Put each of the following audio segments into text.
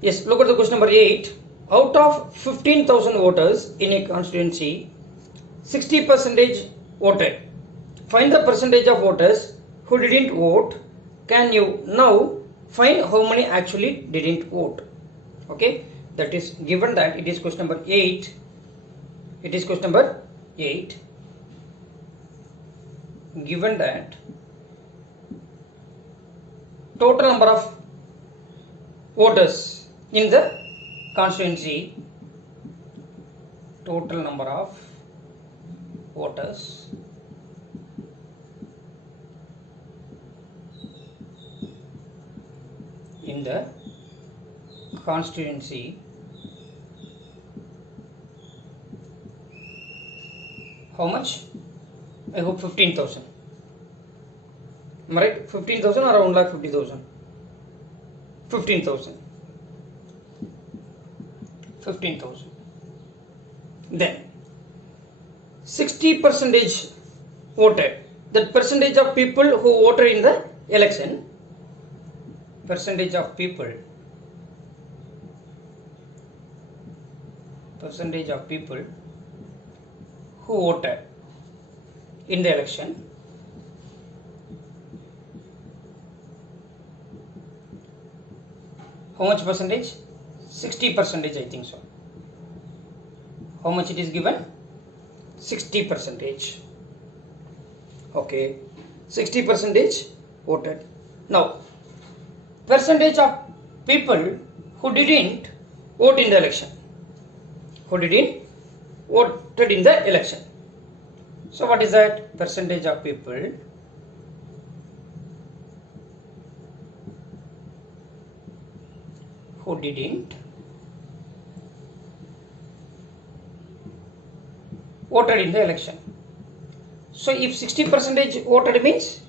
Yes, look at the question number 8. Out of 15,000 voters in a constituency, 60% voted. Find the percentage of voters who didn't vote. Can you now find how many actually didn't vote? Okay, that is given that it is question number 8. It is question number 8. Given that total number of voters in the constituency, total number of voters in the constituency, how much? I hope 15,000. Am I right? 15,000 or 1,50,000? 15,000. 15,000. Then 60% voted. That percentage of people who voted in the election, percentage of people who voted in the election, how much percentage? 60%, I think so. How much it is given? 60%. Okay, 60% voted. Now, percentage of people who didn't vote in the election, who didn't voted in the election. So what is that? Percentage of people who didn't voted in the election. So if 60% voted means,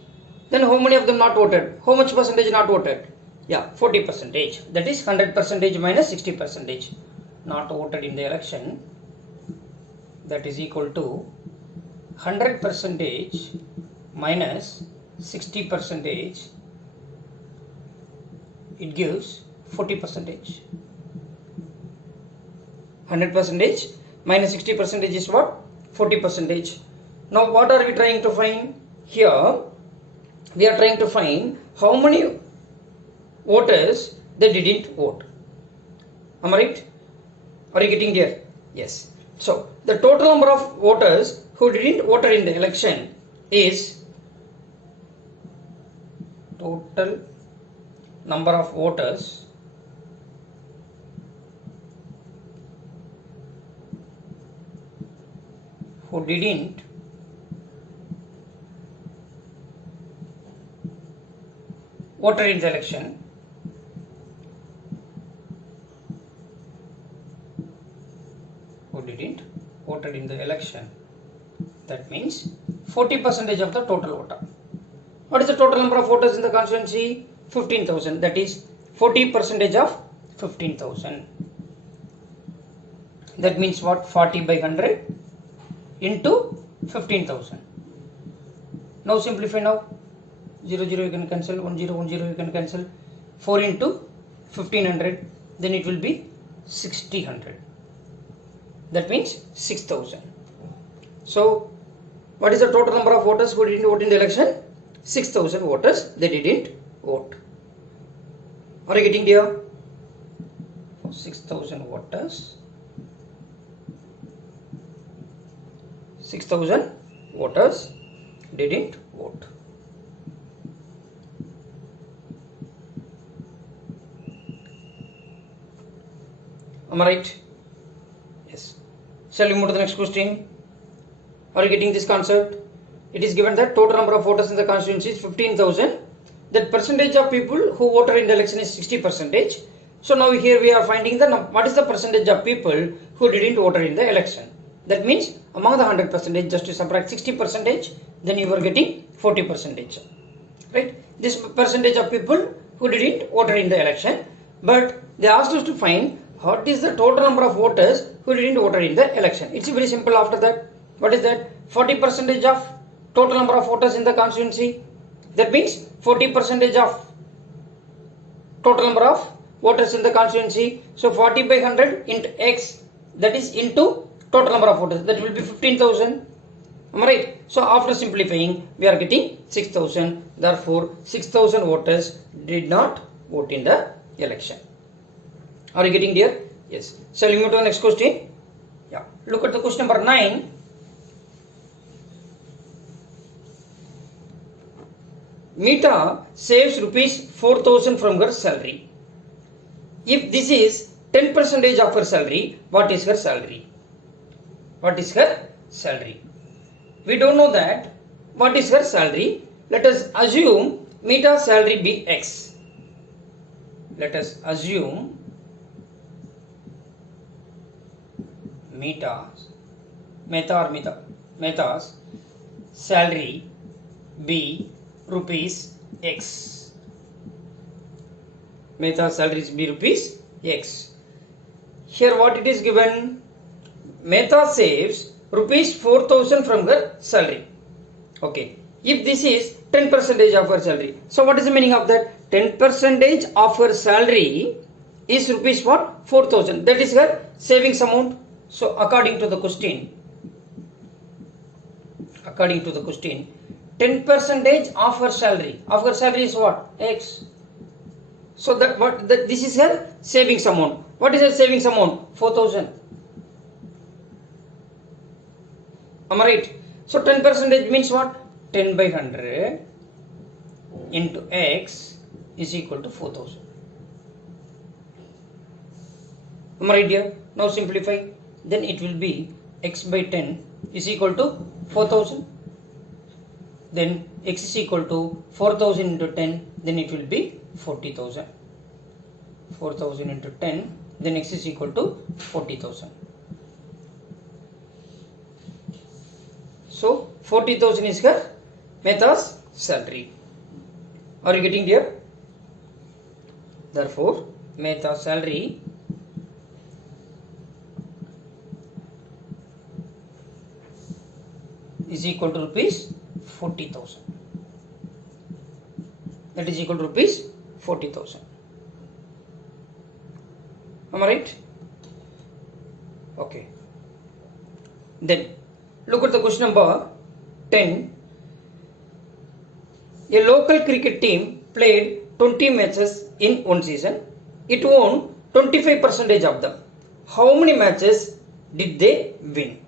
then how many of them not voted? How much percentage not voted? Yeah, 40%. That is 100% minus 60% not voted in the election. That is equal to 100% minus 60%. It gives 40%. 100% minus 60% is what? 40%. Now what are we trying to find? Here we are trying to find how many voters they didn't vote. Am I right? Are you getting there? Yes. So the total number of voters who didn't vote in the election is total number of voters who didn't vote in the election That means 40% of the total voter. What is the total number of voters in the constituency? 15,000. That is 40% of 15,000. That means what? 40 by 100 into 15,000. Now simplify now. 0, 0 you can cancel, 1, 0, 1, 0 you can cancel. 4 into 1500, then it will be 6000. That means 6,000. So, what is the total number of voters who didn't vote in the election? 6,000 voters, they didn't vote. Are you getting there? 6,000 voters. 6,000 voters didn't vote. Am I right? Yes. Shall we move to the next question? Are you getting this concept? It is given that total number of voters in the constituency is 15,000. That percentage of people who voted in the election is 60%. So now here we are finding the what is the percentage of people who didn't vote in the election. That means among the 100%, just to subtract 60%, then you are getting 40%. Right? This percentage of people who didn't vote in the election, but they asked us to find what is the total number of voters who didn't vote in the election. It's very simple after that. What is that? 40% of total number of voters in the constituency. That means 40% of total number of voters in the constituency. So 40 by 100 into X, that is into total number of voters, that will be 15,000. Am I right? So after simplifying, we are getting 6,000. Therefore, 6,000 voters did not vote in the election. Are you getting there? Yes. Shall we move to the next question? Yeah. Look at the question number 9. Meeta saves rupees 4,000 from her salary. If this is 10% of her salary, what is her salary? What is her salary? We don't know that. What is her salary? Let us assume Meeta's salary be X. Let us assume Meeta's salary be rupees X. Meeta's salary be rupees X. Here what it is given? Meeta saves rupees 4,000 from her salary. Okay. If this is 10% of her salary. So what is the meaning of that? 10% of her salary is rupees what? 4,000. That is her savings amount. So according to the question, 10% of her salary. Of her salary is what? X. So this is her savings amount. What is her savings amount? 4,000. Am I right? So 10% means what? 10 by 100 into X is equal to 4,000. Am I right here? Now simplify. Then it will be X by 10 is equal to 4,000. Then X is equal to 4,000 into 10. Then it will be 40,000. 4,000 into 10. Then X is equal to 40,000. So 40,000 is her Meeta's salary. Are you getting there? Therefore, Meeta's salary is equal to rupees 40,000. That is equal to rupees 40,000. Am I right? Okay. Then look at the question number 10. A local cricket team played 20 matches in one season. It won 25% of them. How many matches did they win?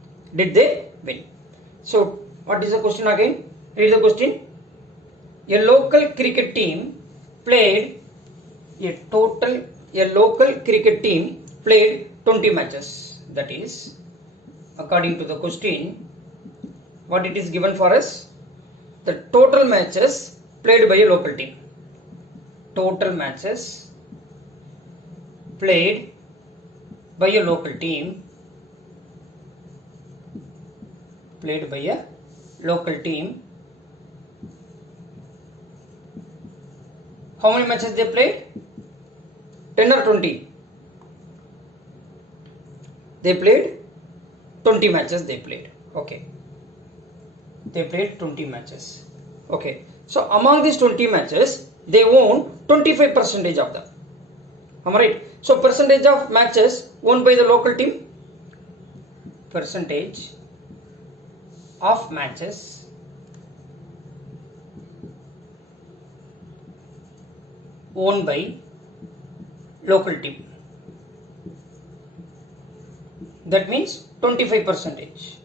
So what is the question again? Read the question. A local cricket team played a local cricket team played 20 matches. That is, according to the question, what it is given for us? The total matches played by a local team. Total matches played by a local team. Played by a local team. How many matches they played? 10 or 20? They played 20 matches they played. Okay. They played 20 matches. Okay. So among these 20 matches, they won 25% of them. Am I right? So percentage of matches won by the local team. Percentage of matches won by local team. That means 25%.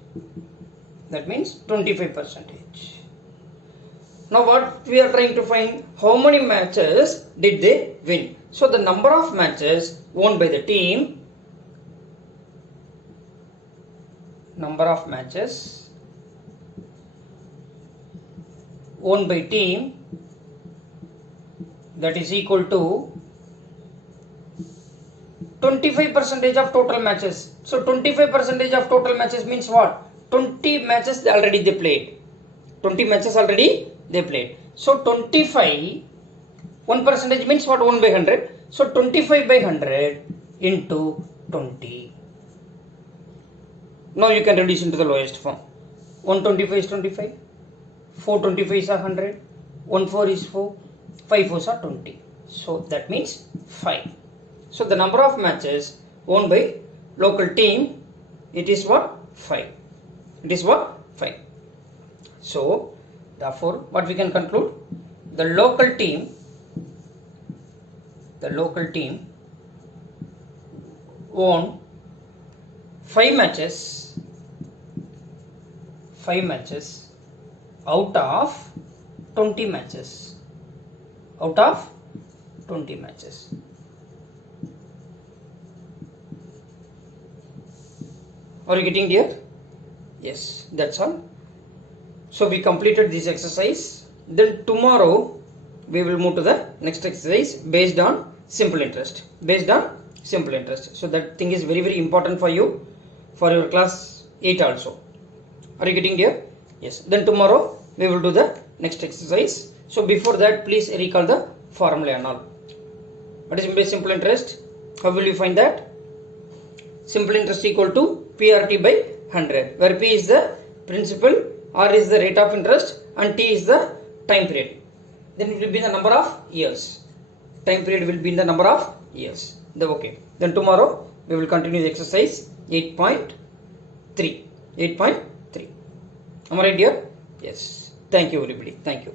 That means 25%. Now what we are trying to find? How many matches did they win? So the number of matches won by the team. Number of matches won by team, that is equal to 25% of total matches. So 25% of total matches means what? 20 matches already they played. 20 matches already they played. So 25, 1% means what? 1 by 100. So 25 by 100 into 20. Now you can reduce into the lowest form. 125 is 25. 425 is 100. 1 4 is 4. 5 4s are 20. So that means 5. So the number of matches won by local team, it is what? 5. It is what? 5. So therefore what we can conclude? The local team won 5 matches out of 20 matches. Out of 20 matches. Are you getting here? Yes, that's all. So we completed this exercise. Then tomorrow we will move to the next exercise based on simple interest. So that thing is very, very important for you, for your class 8 also. Are you getting here? Yes. Then tomorrow we will do the next exercise. So before that, please recall the formula and all. What is simple interest? How will you find that? Simple interest equal to PRT by 100, where P is the principal, R is the rate of interest, and T is the time period. Then it will be the number of years. Time period will be in the number of years. Okay. Then tomorrow we will continue the exercise 8.3. Am I right here? Yes. Thank you everybody. Thank you.